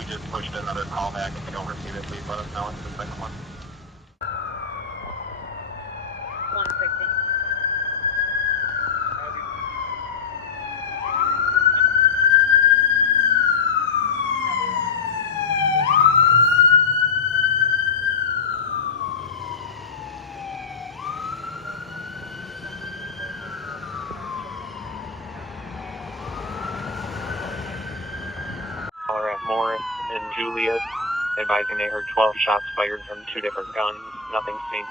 We just pushed another call back. If you don't receive it, please let us know. It's the second one. 160. Caller at Morris and Julius, advising they heard 12 shots fired from 2 different guns. Nothing seen.